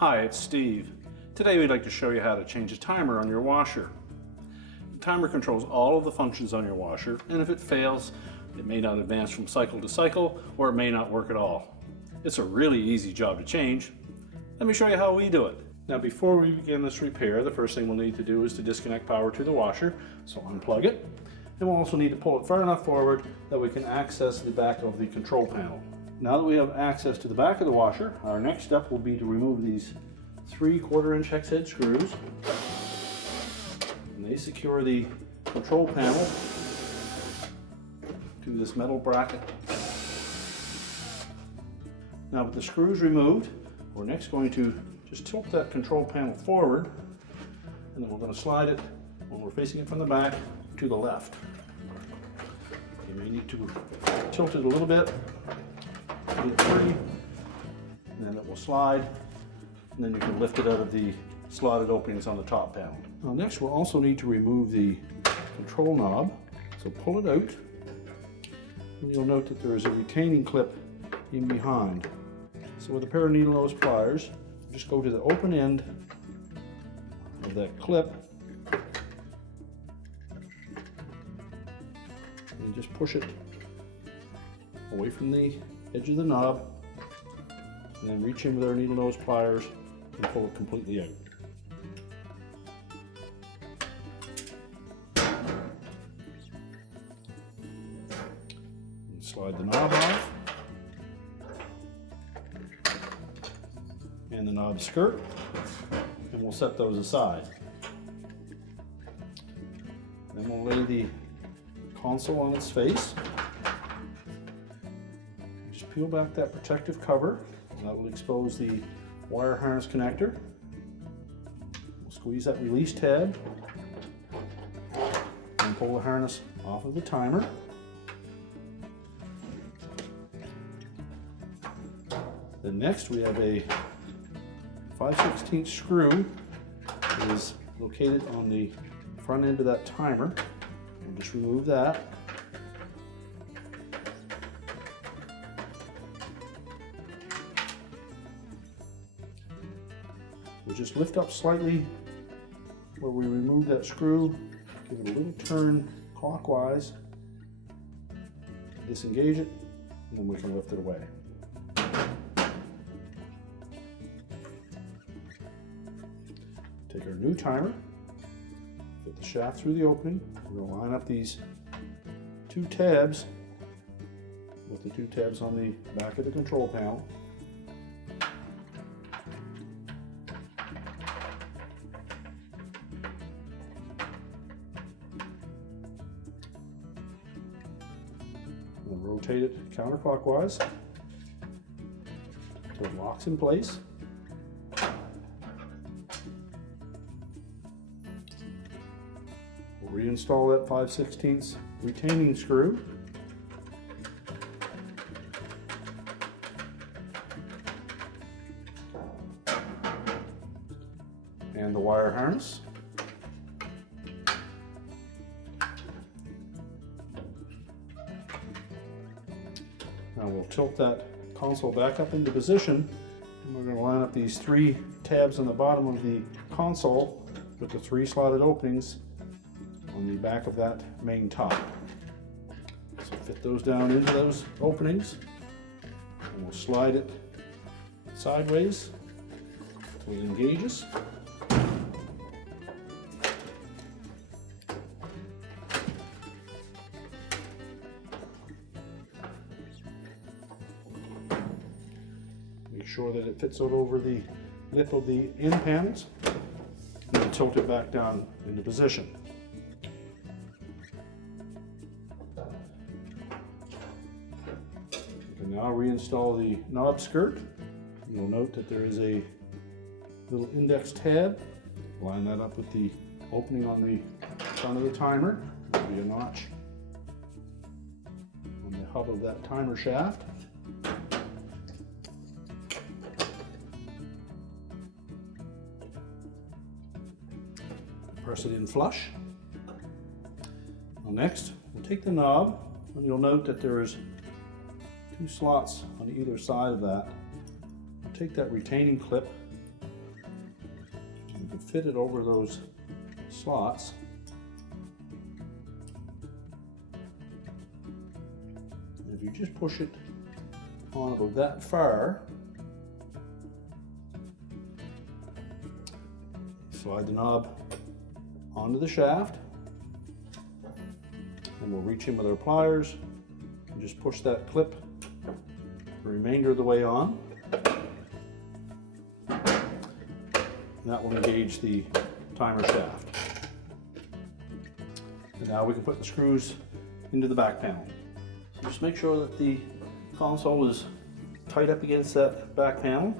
Hi, it's Steve. Today we'd like to show you how to change a timer on your washer. The timer controls all of the functions on your washer, and if it fails, it may not advance from cycle to cycle, or it may not work at all. It's a really easy job to change. Let me show you how we do it. Now before we begin this repair, the first thing we'll need to do is to disconnect power to the washer. So unplug it, and we'll also need to pull it far enough forward that we can access the back of the control panel. Now that we have access to the back of the washer, our next step will be to remove these 3/4-inch hex head screws. And they secure the control panel to this metal bracket. Now with the screws removed, we're next going to just tilt that control panel forward, and then we're going to slide it, when we're facing it from the back, to the left. You may need to tilt it a little bit, get it free, and then it will slide, and then you can lift it out of the slotted openings on the top panel. Now next we'll also need to remove the control knob, so pull it out, and you'll note that there is a retaining clip in behind. So with a pair of needle nose pliers, just go to the open end of that clip and just push it away from the edge of the knob, and then reach in with our needle nose pliers and pull it completely out. And slide the knob off, and the knob skirt, and we'll set those aside. Then we'll lay the console on its face. Just peel back that protective cover, and that will expose the wire harness connector. We'll squeeze that release tab and pull the harness off of the timer. Then next we have a 5/16 screw that is located on the front end of that timer. We'll just remove that. We'll just lift up slightly where we remove that screw, give it a little turn clockwise, disengage it, and then we can lift it away. Take our new timer, fit the shaft through the opening. We're going to line up these two tabs with the two tabs on the back of the control panel. We'll rotate it counterclockwise so it locks in place. Reinstall that 5/16 retaining screw. And the wire harness. Now we'll tilt that console back up into position, and we're going to line up these three tabs on the bottom of the console with the three slotted openings on the back of that main top. So fit those down into those openings, and we'll slide it sideways so it engages. Make sure that it fits out over the lip of the end panels, and then tilt it back down into position. Now reinstall the knob skirt. You'll note that there is a little index tab. Line that up with the opening on the front of the timer. There'll be a notch on the hub of that timer shaft. Press it in flush. Now next, we'll take the knob, and you'll note that there is two slots on either side of that. I'll take that retaining clip can fit it over those slots. And if you just push it on about that far, slide the knob onto the shaft, and we'll reach in with our pliers and just push that clip the remainder of the way on. And that will engage the timer shaft. And now we can put the screws into the back panel. So just make sure that the console is tight up against that back panel.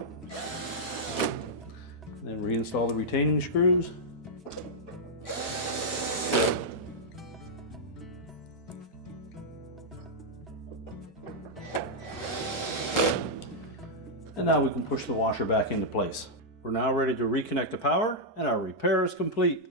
And then reinstall the retaining screws. And now we can push the washer back into place. We're now ready to reconnect the power, and our repair is complete.